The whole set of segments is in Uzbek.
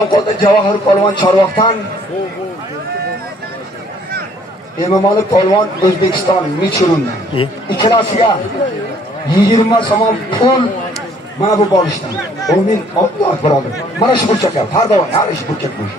Qo'lda Javohir polvon Chorvoqdan, Emomali polvon O'zbekiston Michurundan. Ikkalasiga 20 somon pul mana bu bo'lishdan. Umin Alloh akbar. Mana shu burchaklar, har doim har ish burchak bo'lish.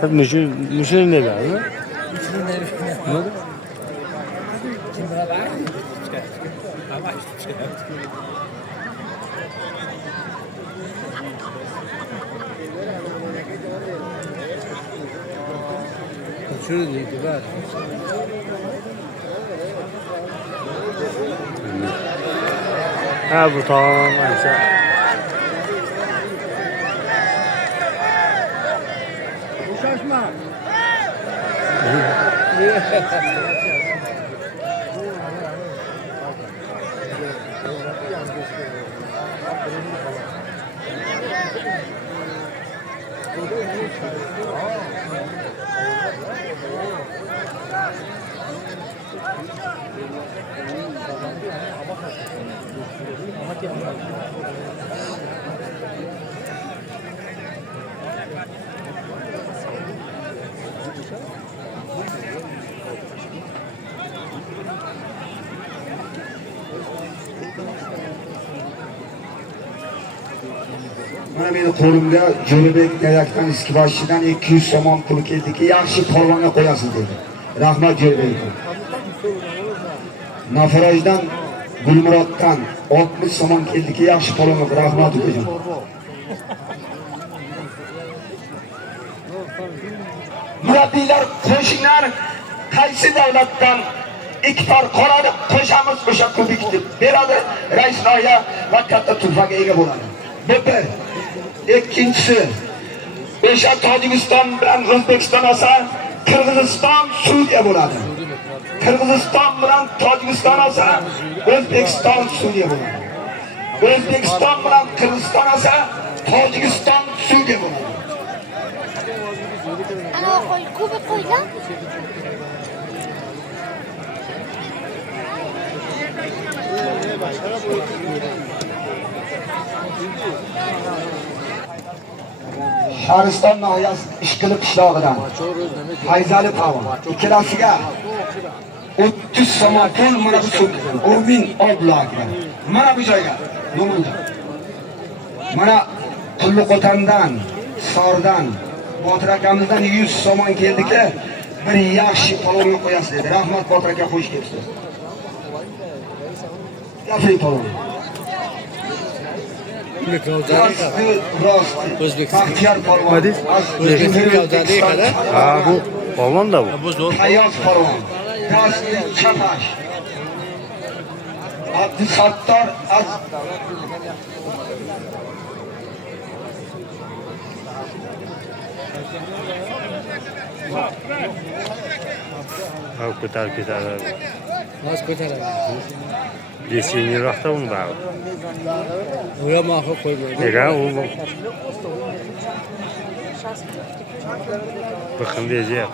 Sen müşün ne var mı? Ne? Şöyle değil ki var. Ha bu tamam. Şaşma. Mana meni qo'limda Jo'rabek Dayakdan iskiboshidan 200 somon pul keldiki, yaxshi polvonga qo'yasiz dedi. Rahmat Jo'rabek. Nafarojdan Gulmuroddan 60 somon keldiki, yaxshi polvonga rahmat o'qiyman. Murabbiylar, qo'shnilar qaysi davlatdan iktar qoladi, qo'shamiz o'sha kubik deb beradi. Rais noya va katta turfaga ega bo'ladi. Bu bir. Ikkinchisi, o'sha Tojikiston bilan O'zbekiston olsa, Qirg'iziston Suriya bo'ladi. Qirg'iziston bilan Tojikiston olsa, O'zbekiston Suriya bo'ladi. O'zbekiston bilan Qirg'iziston olsa, Tojikiston Suriya bo'ladi. Ana qo'y, kubik qo'ylar. Shariston noyasi Ishqilib qishlog'idan Fayzali polvon ikkalasiga 30 somon pul mana bu Umin Alloh. Mana bu joyga nomunda. Mana Qulluqotandan, Sordan, Botir akamizdan 100 somon keldiki, bir yaxshi polvonga qo'yasiz dedi. Rahmat Botir aka, xush kelibsiz. Gapiring polvon. Baxtiyor polvon. O'zbekiston Kavdaliga qadar. Ha bu polvon da bu. Bu zo'r. Hayot polvon. Dasli Chapash. Abdusattor Ha ko'tarib ketadi. Nasıl ko'taradi? Yengilroqda uni bari. U ham oxir qo'ymaydi. Nega u bakın diyecek.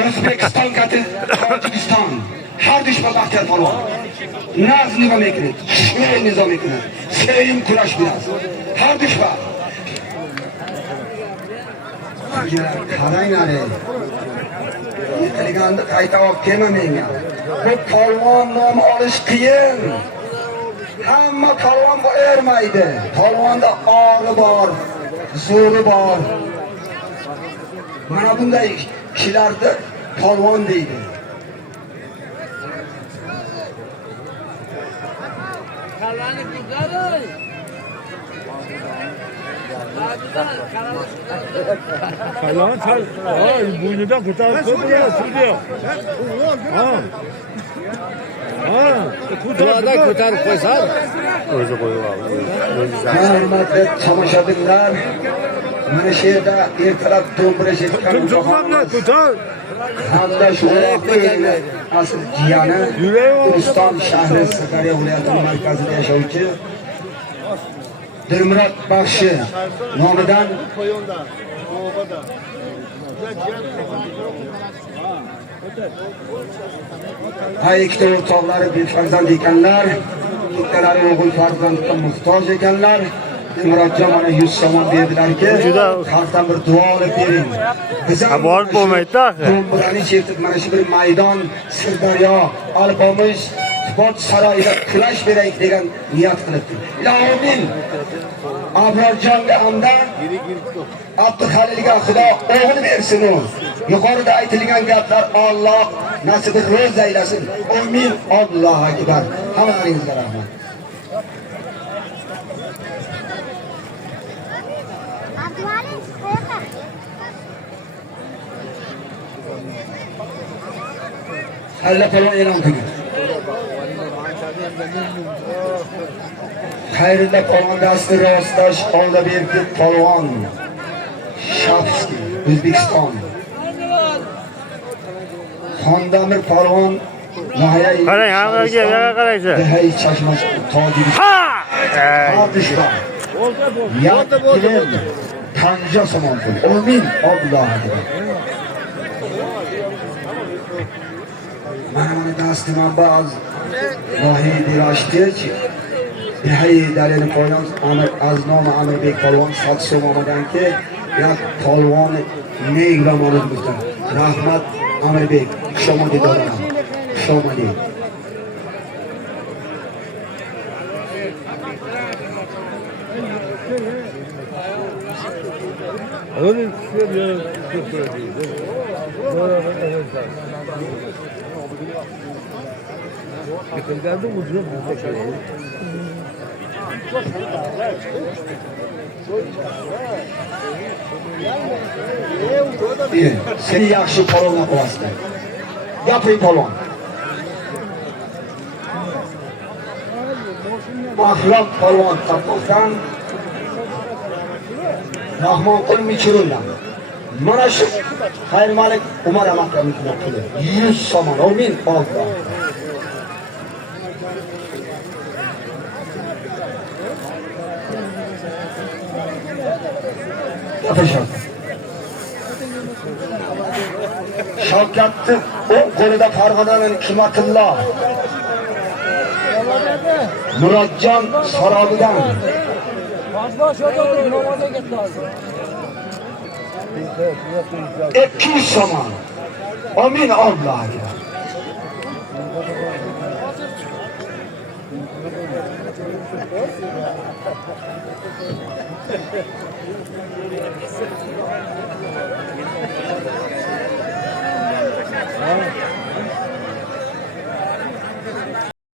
O'zbekiston katta Tojikiston. Har dushman Baxtiyor polvon. Naz nizom ekan. Shunday nizom ekan. Sevim kurash biraz. Har dushman. Qaranglar. Yetilganda qayta olib kelma menga. Bu polvon nomi olish qiyin. Hamma polvon bo'lavermaydi. Polvonda ori bor, zo'ri bor. Mana bunday kishilarni polvon deydi. Falan çal. Ay boynudan kurtarıp koyuyor, sürüyor. Ha. Ha. Duadan ko'tarib qo'ysan. O'zi qo'yib oldi. Hurmatli tomoshabinlar, mana shu yerda ertalab to'g'ri eshitgan hamda shu asl jiyani Guliston shahri Sirdaryo viloyati markazida yashovchi Dilmurod Baxshi nomidan hay ikkita o'rtoqlari befarzand ekanlar, ikkalari o'g'il farzandga muhtoj ekanlar. Dilmurodjon mana 100 so'm berdilarki, xalqdan bir duo olib bering. Biz ham borib bo'lmaydi axir. Do'mbrani chertib mana shu bir maydon Sirdaryo Alpomish sport saroyida kurash beraylik degan niyat qilibdi. Ilohim Abrorjonga hamda Abduhalilga Xudo o'g'il bersin. Yuqorida aytilgan gaplar Alloh nasib ro'z aylasin. Amin. Allohu akbar. Hammalaringizga rahmat. Abduhalim, qayerda? Alla palvon e'lon qilgan. Xayrilla palvon dasti rostash Oldaberdi palvon Shafski O'zbekiston. Xondamir palvon Nahayay. Qarang, hammaga qaraysiz. Hay Chashmash Tojikiston. Tojikiston. Yaqilim Tanja Somonpur. Amin. Alloh akbar. Mana dasti manbaz Vahid Rashtich Hay dalil qo'ygan Amir Aznoma Amirbek polvon 7 so'm olmaganki, ya polvon negramon bizdan. Rahmat Amirbek, xushomad edoraman. Xushomad. Seni yaxshi polvonga qo'yasizlar. Gapiring polvon. Mahram polvon Qopqo'zdan Rahmonqul Michirundan. Mana shu Xayrmalik Umar Amakramning puli 100 so'm. Amin. Alloh. Shavkatni o'ng qo'lida Farg'onaning Hikmatullo Murodjon Sarobidan 200 so'm. Amin. Alloh akbar.